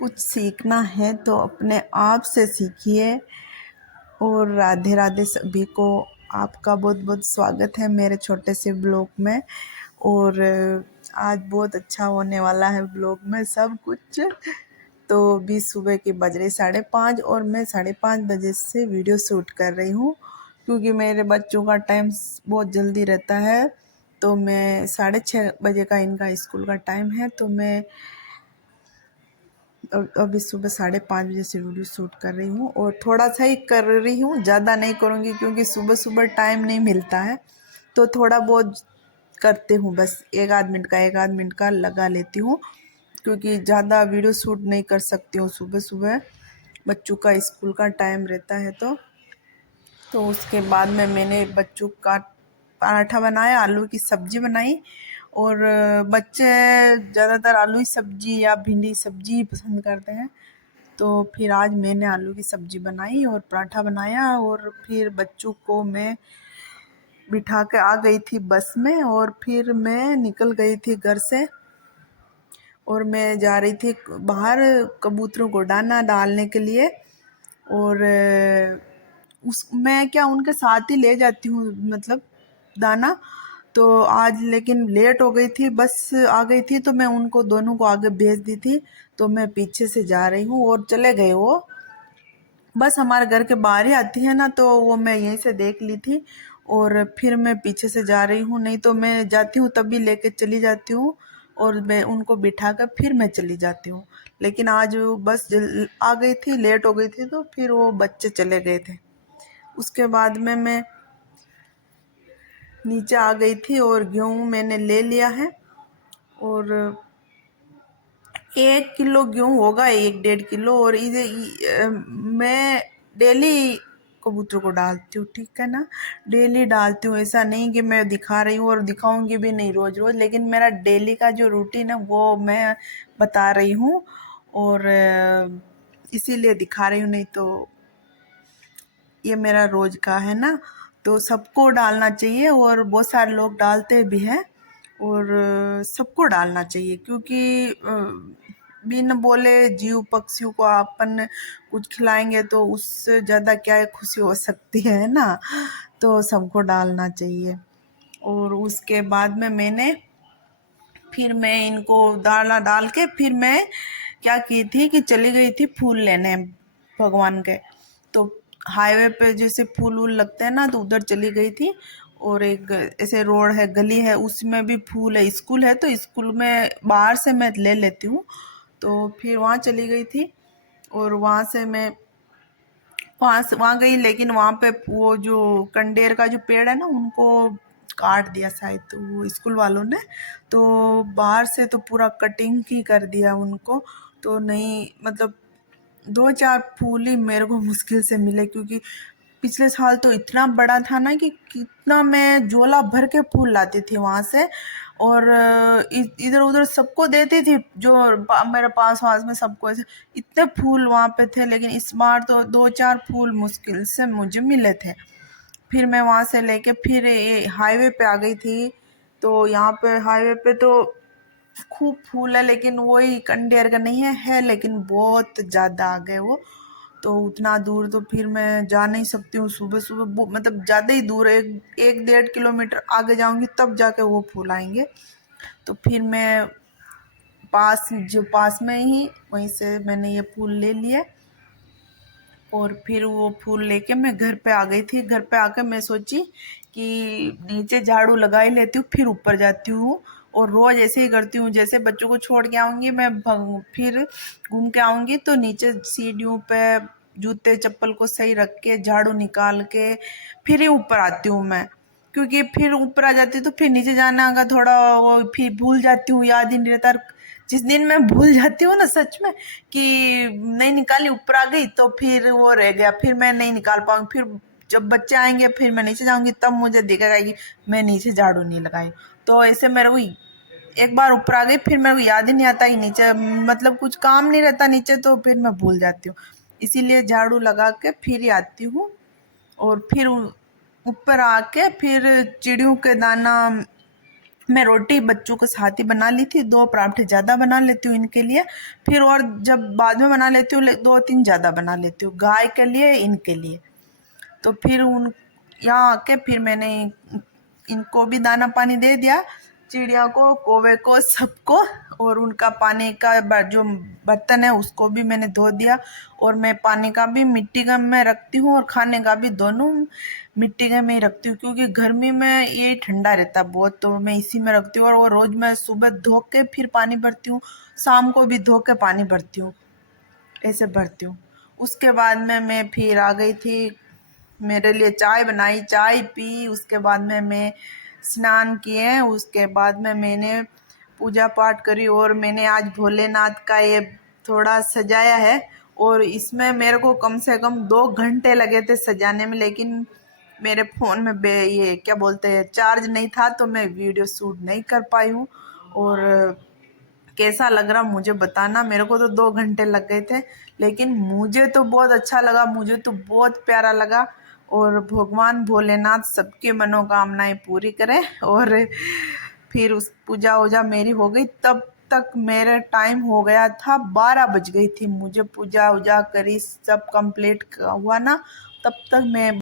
कुछ सीखना है तो अपने आप से सीखिए। और राधे राधे सभी को। आपका बहुत बहुत स्वागत है मेरे छोटे से ब्लॉग में। और आज बहुत अच्छा होने वाला है ब्लॉग में सब कुछ। तो अभी सुबह के बज रहे 5:30 और मैं 5:30 बजे से वीडियो शूट कर रही हूँ, क्योंकि मेरे बच्चों का टाइम बहुत जल्दी रहता है। तो मैं 6:30 बजे का इनका स्कूल का टाइम है, तो मैं अभी सुबह 5:30 बजे से वीडियो शूट कर रही हूँ। और थोड़ा सा ही कर रही हूँ, ज़्यादा नहीं करूँगी क्योंकि सुबह सुबह टाइम नहीं मिलता है। तो थोड़ा बहुत करती हूँ, बस एक आध मिनट का लगा लेती हूँ, क्योंकि ज़्यादा वीडियो शूट नहीं कर सकती हूँ सुबह सुबह। बच्चों का स्कूल का टाइम रहता है। तो उसके बाद में मैंने बच्चों का पराठा बनाया, आलू की सब्ज़ी बनाई। और बच्चे ज़्यादातर आलू की सब्ज़ी या भिंडी सब्ज़ी ही पसंद करते हैं। तो फिर आज मैंने आलू की सब्ज़ी बनाई और पराठा बनाया, और फिर बच्चों को मैं बिठा के आ गई थी बस में, और फिर मैं निकल गई थी घर से। और मैं जा रही थी बाहर कबूतरों को दाना डालने के लिए। और उस मैं क्या उनके साथ ही ले जाती हूँ, मतलब दाना। तो आज लेकिन लेट हो गई थी, बस आ गई थी, तो मैं उनको दोनों को आगे भेज दी थी। तो मैं पीछे से जा रही हूँ और चले गए वो। बस हमारे घर के बाहर ही आती है ना, तो वो मैं यहीं से देख ली थी। और फिर मैं पीछे से जा रही हूँ, नहीं तो मैं जाती हूँ तभी लेके चली जाती हूँ। और मैं उनको बिठा कर फिर मैं चली जाती हूँ। लेकिन आज वो बस आ गई थी, लेट हो गई थी, तो फिर वो बच्चे चले गए थे। उसके बाद में मैं नीचे आ गई थी और गेहूँ मैंने ले लिया है। और 1 किलो गेहूँ होगा, 1-1.5 किलो। और मैं डेली कबूतर को डालती हूँ, ठीक है ना। डेली डालती हूँ, ऐसा नहीं कि मैं दिखा रही हूँ और दिखाऊंगी भी नहीं रोज रोज, लेकिन मेरा डेली का जो रूटीन है वो मैं बता रही हूँ। और इसीलिए दिखा रही हूँ, नहीं तो ये मेरा रोज का है ना। तो सबको डालना चाहिए, और बहुत सारे लोग डालते भी हैं। और सबको डालना चाहिए, क्योंकि बिन बोले जीव पक्षियों को अपन कुछ खिलाएंगे तो उससे ज़्यादा क्या खुशी हो सकती है ना। तो सबको डालना चाहिए। और उसके बाद में फिर मैं इनको दाना डाल के फिर मैं क्या की थी कि चली गई थी फूल लेने भगवान के। तो हाईवे पे जैसे फूल वूल लगते हैं ना, तो उधर चली गई थी। और एक ऐसे रोड है, गली है, उसमें भी फूल है, स्कूल है, तो स्कूल में बाहर से मैं ले लेती हूँ। तो फिर वहाँ चली गई थी। और वहाँ से मैं वहाँ गई, लेकिन वहाँ पे वो जो कंडेर का जो पेड़ है ना, उनको काट दिया शायद, तो वो स्कूल वालों ने। तो बाहर से तो पूरा कटिंग ही कर दिया उनको। तो नहीं, मतलब 2-4 फूल ही मेरे को मुश्किल से मिले, क्योंकि पिछले साल तो इतना बड़ा था ना कि कितना मैं झोला भर के फूल लाती थी वहां से। और इधर उधर सबको देती थी, जो मेरे पास पास में सबको ऐसे इतने फूल वहां पे थे। लेकिन इस बार तो 2-4 फूल मुश्किल से मुझे मिले थे। फिर मैं वहां से लेके फिर ये हाईवे पे आ गई थी। तो यहाँ पे हाईवे पे तो खूब फूल है, लेकिन वही कंडेर का नहीं है, लेकिन बहुत ज़्यादा आ गए वो। तो उतना दूर तो फिर मैं जा नहीं सकती हूँ सुबह सुबह, मतलब ज़्यादा ही दूर है, 1-1.5 किलोमीटर आगे जाऊंगी तब जाके वो फूल आएंगे। तो फिर मैं जो पास में ही वहीं से मैंने ये फूल ले लिए। और फिर वो फूल लेके मैं घर पे आ गई थी। घर पे आकर मैं सोची कि नीचे झाड़ू लगा ही लेती हूँ, फिर ऊपर जाती हूँ। और रोज ऐसे ही करती हूँ, जैसे बच्चों को छोड़ के आऊंगी मैं फिर घूम के आऊंगी, तो नीचे सीढ़ियों पे जूते चप्पल को सही रख के झाड़ू निकाल के फिर ही ऊपर आती हूँ मैं। क्योंकि फिर ऊपर आ जाती हूँ तो फिर नीचे जाना का थोड़ा वो, फिर भूल जाती हूँ, याद ही नहीं रहता। जिस दिन मैं भूल जाती हूँ ना सच में कि नहीं निकाली, ऊपर आ गई, तो फिर वो रह गया, फिर मैं नहीं निकाल पाऊंगी। फिर जब बच्चे आएंगे फिर मैं नीचे जाऊंगी, तब मुझे दिखेगा कि मैं नीचे झाड़ू नहीं लगाई। तो ऐसे मेरे को एक बार ऊपर आ गई, फिर मेरे को याद ही नहीं आता कि नीचे, मतलब कुछ काम नहीं रहता नीचे, तो फिर मैं भूल जाती हूँ। इसीलिए झाड़ू लगा के फिर ही आती हूँ। और फिर ऊपर आके फिर चिड़ियों के दाना मैं रोटी बच्चों के साथ ही बना ली थी, 2 पराठे ज़्यादा बना लेती हूँ इनके लिए, फिर और जब बाद में बना लेती हूँ 2-3 ज़्यादा बना लेती हूँ, गाय के लिए, इनके लिए। तो फिर उन यहाँ आके फिर मैंने इनको भी दाना पानी दे दिया, चिड़िया को, कौवे को, सबको। और उनका पानी का जो बर्तन है उसको भी मैंने धो दिया। और मैं पानी का भी मिट्टी का में रखती हूँ और खाने का भी दोनों मिट्टी का में ही रखती हूँ, क्योंकि गर्मी में ये ठंडा रहता है बहुत, तो मैं इसी में रखती हूँ। और वो रोज मैं सुबह धो के फिर पानी भरती हूँ, शाम को भी धो के पानी भरती हूँ, ऐसे भरती हूँ। उसके बाद में मैं फिर आ गई थी, मेरे लिए चाय बनाई, चाय पी। उसके बाद में मैं स्नान किए, उसके बाद में मैंने पूजा पाठ करी। और मैंने आज भोलेनाथ का ये थोड़ा सजाया है, और इसमें मेरे को कम से कम 2 घंटे लगे थे सजाने में, लेकिन मेरे फ़ोन में ये क्या बोलते हैं, चार्ज नहीं था, तो मैं वीडियो शूट नहीं कर पाई हूँ। और कैसा लग रहा मुझे बताना, मेरे को तो 2 घंटे लग गए थे, लेकिन मुझे तो बहुत अच्छा लगा, मुझे तो बहुत प्यारा लगा। और भगवान भोलेनाथ सबकी मनोकामनाएं पूरी करे। और फिर उस पूजा वूजा मेरी हो गई, तब तक मेरा टाइम हो गया था, 12 बज गई थी मुझे, पूजा वूजा करी सब कंप्लीट हुआ ना, तब तक मैं